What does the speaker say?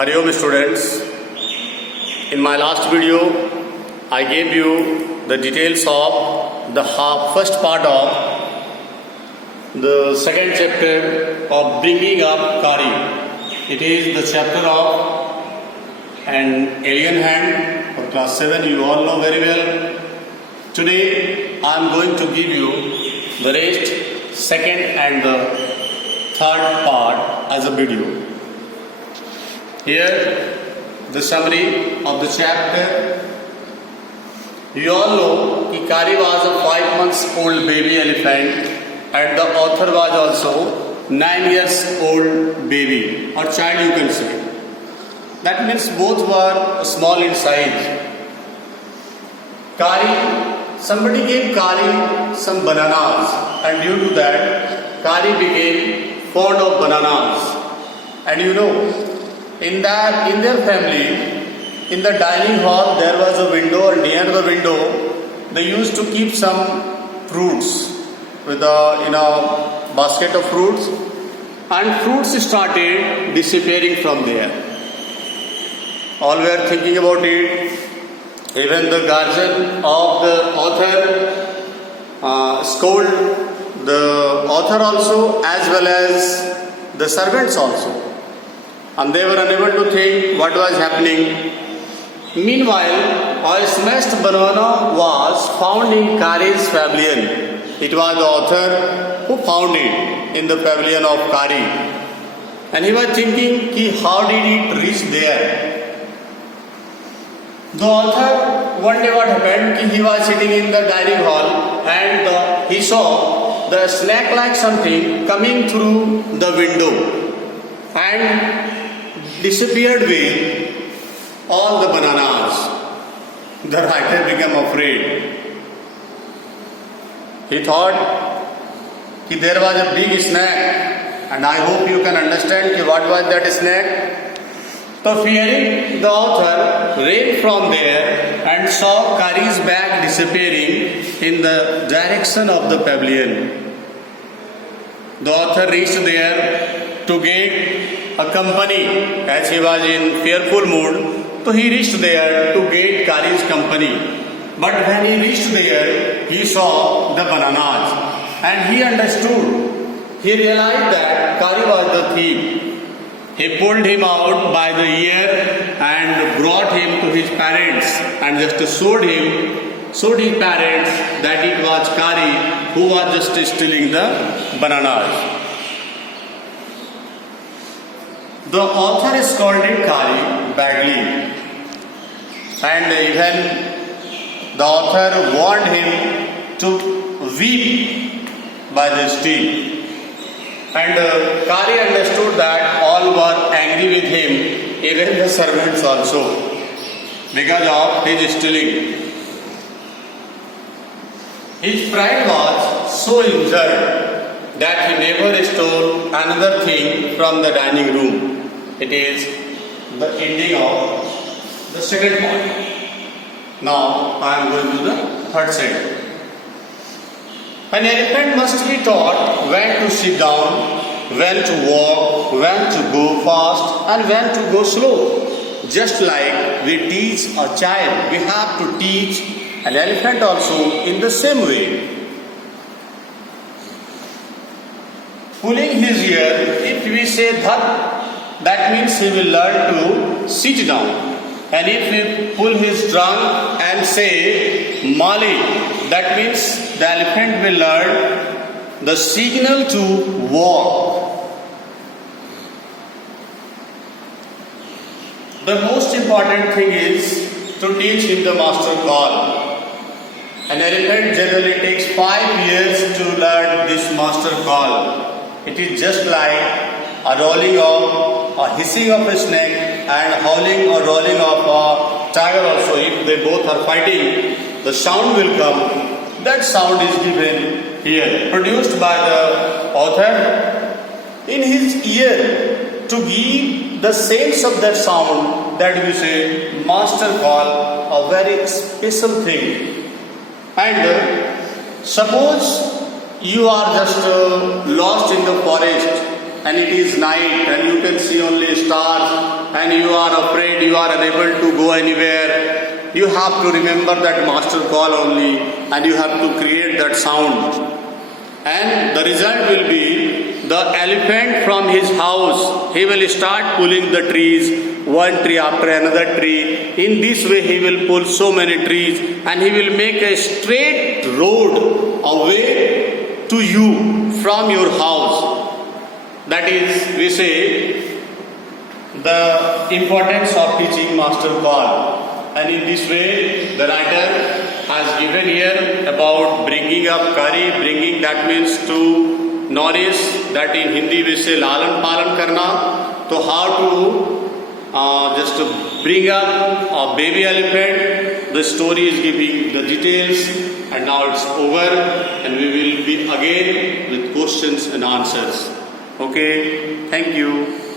Hari Om students. In my last video, I gave you the details of the first part of the second chapter of bringing up Kari. It is the chapter of an alien hand for class 7. You all know very well. Today, I am going to give you the rest, second and the third part as a video. Here, the summary of the chapter. You all know that Kari was a 5 months old baby elephant and the author was also 9 years old baby or child, you can say. That means both were small in size. Kari, somebody gave Kari some bananas and due to that, Kari became fond of bananas. And you know, in their family, in the dining hall, there was a window, and near the window, they used to keep some fruits with a basket of fruits, and fruits started disappearing from there. All were thinking about it. Even the guardian of the author scolded the author also, as well as the servants also. And they were unable to think what was happening. Meanwhile, a smashed banana was found in Kari's pavilion. It was the author who found it in the pavilion of Kari. And he was thinking, how did it reach there? The author, one day what happened, he was sitting in the dining hall and he saw the snake like something coming through the window and disappeared with all the bananas. The writer became afraid. He thought that there was a big snake, and I hope you can understand what was that snake. So fearing, the author ran from there and saw Kari's bag disappearing in the direction of the pavilion. The author reached there to get a company, as he was in fearful mood, so he reached there to get Kari's company. But when he reached there, he saw the bananas and he understood. He realized that Kari was the thief. He pulled him out by the ear and brought him to his parents and just showed his parents that it was Kari who was just stealing the bananas. The author scolded Kari badly, and even the author warned him to weep by the street. And Kari understood that all were angry with him, even the servants also, because of his stealing. His pride was so injured that he never stole another thing from the dining room. It is the ending of the second point. Now I am going to the third set. An elephant must be taught when to sit down, when to walk, when to go fast and when to go slow. Just like we teach a child, we have to teach an elephant also in the same way. Pulling his ear, if we say dhat, that means he will learn to sit down. And if we pull his trunk and say Mali, that means the elephant will learn the signal to walk. The most important thing is to teach him the master call. An elephant generally takes 5 years to learn this master call. It is just like a rolling of, a hissing of a snake and howling or rolling of a tiger also. If they both are fighting, the sound will come. That sound is given here, produced by the author in his ear to give the sense of that sound, that we say master call, a very special thing. And suppose you are just lost in the forest and it is night and you can see only stars and you are afraid, you are unable to go anywhere, you have to remember that master call only, and you have to create that sound. And the result will be the elephant from his house, he will start pulling the trees, one tree after another tree. In this way he will pull so many trees, and he will make a straight road away to you from your house. That is, we say, the importance of teaching master call. And in this way, the writer has given here about bringing up curry. Bringing, that means to nourish, that in Hindi we say lalan palan karna. So how to just to bring up a baby elephant. The story is giving the details, and now it's over, and we will be again with questions and answers. Okay, thank you.